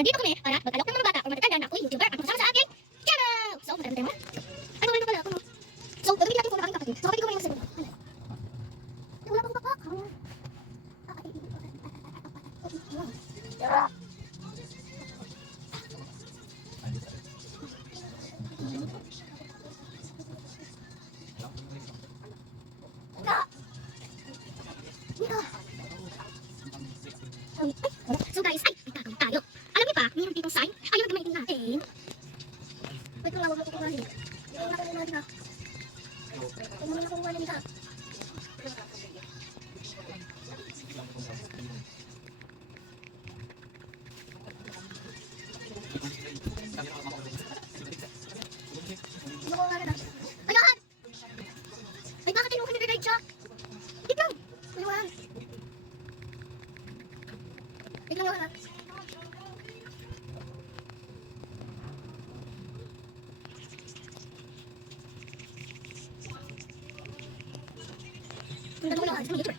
Nandito kami para mag-alok ng mga bata o matatanda na ako'y YouTuber at makasama sa aking channel! So, magandang tema. Ano nga pala ako? So, gagawin natin kung aking kapatid. So, kapatid ko yung segundo. Ano? Wala pang kapak. So guys, ay gagawin tayo. Alam niyo ba, mayroon ditong sign. Ayun ang gamitin natin. Wait lang, wag mo kukuhanin. Wag mo kukuhanin ha. Wag mo kukuhanin ha. Ayan! Ay, bakit yung nag-ride siya? Wait lang! Ayan! Wait lang naman ha. Sundan mo lang ha. Sundan mo, YouTuber.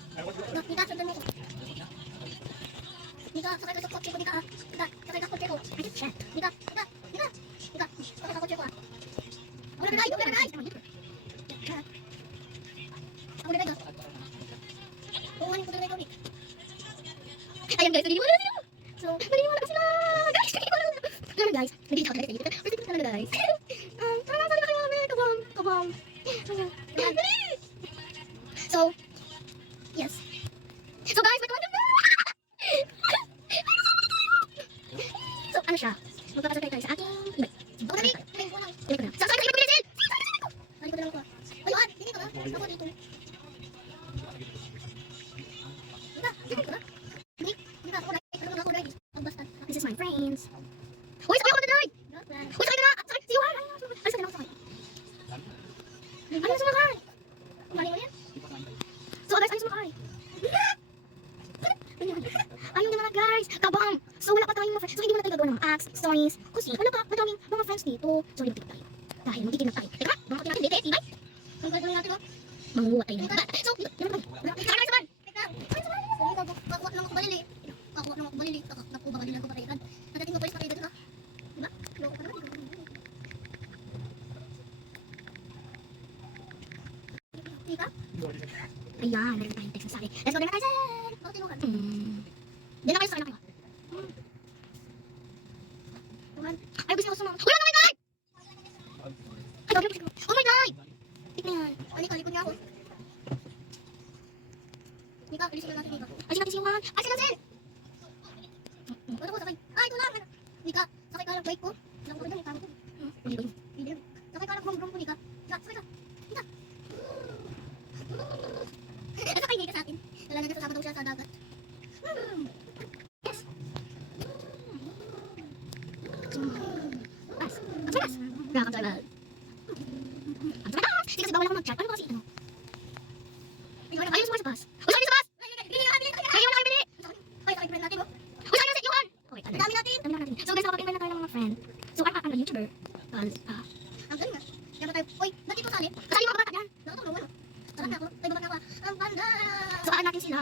Nika, sundan mo ko. Nika, sakay ka sa kotse ko, Nika ha. Nika, sakay ka sa kotse ko. I just chat. Nika, Nika, Nika. Nika, sakay ka sa kotse ko ha. Ako na ride, ako na ride. Ako na ride ha. Kukuhanin ko na ride ulit. Ayan guys, naniniwala sila. So, naniniwala sila. Guys, naniniwala sila. Alam mo guys, nag-reach out talaga sa YouTube. Kasi talaga guys. Tara na, sali na kayo namin. Kabam, kabam. So, yes. So guys, may tuwan na. So, ano siya? Magpapasakay tayo sa aking e-bike. Ako na rin. Ilay ko na. Sakay ka, ilay ko na rin. Ilay ko na lang ko. Ayun, hindi ko na. Ako dito. Hindi ko na. Hindi ako na. Ano ako na. Basta. This is my friends. Uy, sakay ako na drive. Uy, sakay ka na. Sakay. Si Johan. Ay, sakay na ako sakay. Ano sumakay? Mali mo yan? So guys, ano sumakay? Ayun na mga guys, kabam! So wala pa tayong mga friends. So hindi mo na tayo gagawa ng acts, stories. Kasi wala pa, madaming mga friends dito. So hindi tayo. Dahil magkikidnap tayo. Teka, mga natin dito, tibay. Ang gagawin natin, oh. Manguha tayo ng bata. So, yun naman. Saka na saban! Teka, kakuha lang ako balili. Kakuha lang ako balili. Nakuha balili ako pataykan. Natating mo polis patay dito, ha? Diba? Loko pa naman. Teka? Ayan, meron tayong text na sabi. Let's go din na tayo, sir! Ako tinukan. Diyan na kayo, sakay na kayo. Tuhan. Ay, gusto ko sumama. Uy, ano my God! Ay, gagawin ko. Oh my God! Tignan yan. Alikod niya ako. Nika, alisin na natin dito. Alisin natin si Johan. Alisin na, sir! Ano ko, sakay. Ay, ito lang. Nika, sakay ka lang bike ko. Alam ko rin yung tama ko. Hindi ba yun? Sakay ka lang brom ko, Nika. Sakay ka. Nika. Sakay ngayon ka sa akin. Talaga nagkasama daw siya sa dagat. Yes. Pass. Ang salas. Nakakatagal. Ang salas. Hindi kasi bawal ako mag-chat. Ano ba kasi ito? Ayun sa bus. Uy, sakay sa bus! Ayun na kayo, bili! Ay, sakay friend natin, oh. Uy, sakay na si Johan! Okay, ang dami natin. So guys, nakapag-invite na tayo ng mga friend. So, I'm a YouTuber. Ang galing nga. Kaya tayo, uy, ba't dito kasali? Kasali mga bata yan. Nakatawa naman. Sarap na ako. Ay, babat na ako. Ang banda! So, aan natin sila.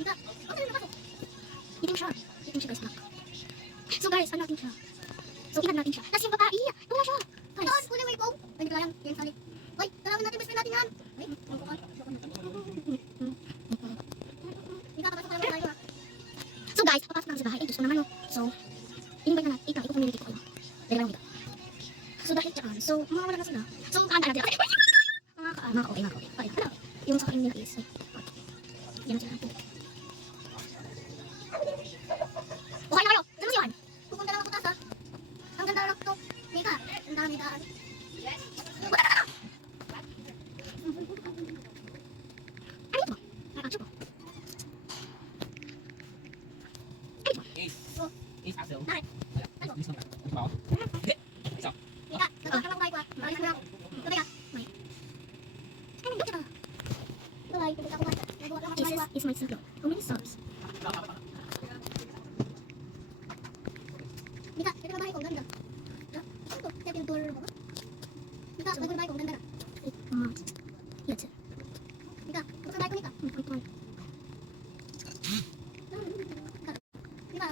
Dita. Ano na pasok? Itim siya. Itim siya guys, black. So guys, ano natin siya? So, inad natin siya. Tapos yung babae, wala siya. Guys. Kunin mo yung phone. Ay, hindi ko lang. Yan, sali. Uy, talawin natin, best friend natin yan. Ay, magbukan. Dita, papasok ka naman tayo ha. So guys, papasok namin sa bahay. Ay, gusto naman, no? So, invite na natin. Ikaw community ko kayo. Dali lang dito. So, dahil dyan. So, mawawala na sila. So, kaanta natin. Mga ka-okay. Okay, ano? Yung sa akin nila is, yan na sila. Okay na kayo. Saan mo siyan? Pupunta lang ako taas, ha? Ang ganda lang ito. Nika, ang dami daan. Wala na! Ano ito? Nakakasyo ko. Ano ito? Ace Axel. Bakit? Ano? Isa. Nika, nagkakaroon ko kayo, ha? Maayos mo lang. Sabay ka. May. Ano ito? Bye, pupunta ko ba? Nagawa lang ako malawa. Is my secret. How many subs? Nika, ito na bahay ko, ang ganda. Ito, kaya pinuturo mo ba? Nika, bago na bahay ko, ang ganda na. Yes. Nika, bago na bahay ko, Nika. Nika,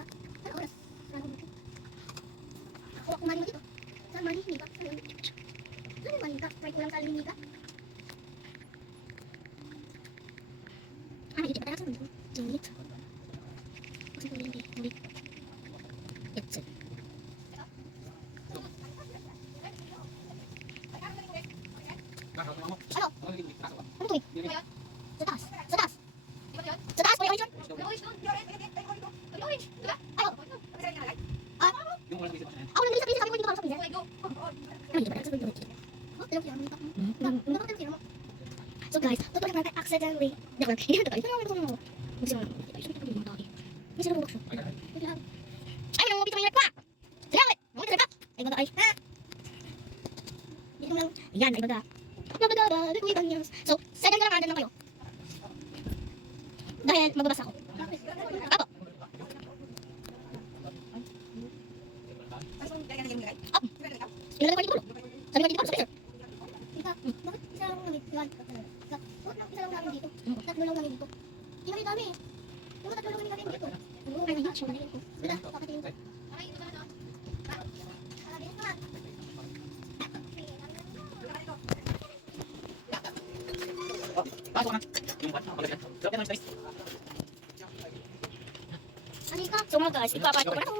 Mika, try ko lang sa Mika. Ah, hindi pa tayo sa Jingit. Kasi ko hindi. It's it. Ano? Ano to eh? Sa taas. Sa taas. Sa taas, may orange yun. Ayaw. Ah, Yung walang isip siya. ako nang bisa-bisa sabi ko hindi ko marunong sa pizza. Ano hindi ba tayo sa pizza? Oh, talagang kaya mo. Hindi ko tayo mo. So guys, totoo na accidentally. Hindi na tayo. Ano mo? Gusto mo. Gusto mo bukso. Ay, nang mabit may pa. Salamat. Mo talaga. Ay baga ay. Ha. Dito lang. Ayan, ay baga. Nabagada, kuy banyas. So, second lang lang kayo. Dahil magbabasa ako. Apo. Up. Ilan ko dito? Sabi ko dito sa picture. Bakit isa lang namin? Yan. Isa lang namin dito. Tatlo lang namin dito. Hindi kami dami. Yung tatlo lang namin dito. Oo, may huge na yun. Dito, pakatingin ko. Pasok na. Yung what? Pagkakita. Drop yan ang space. Halika. So mga guys, ipapato ko na ako.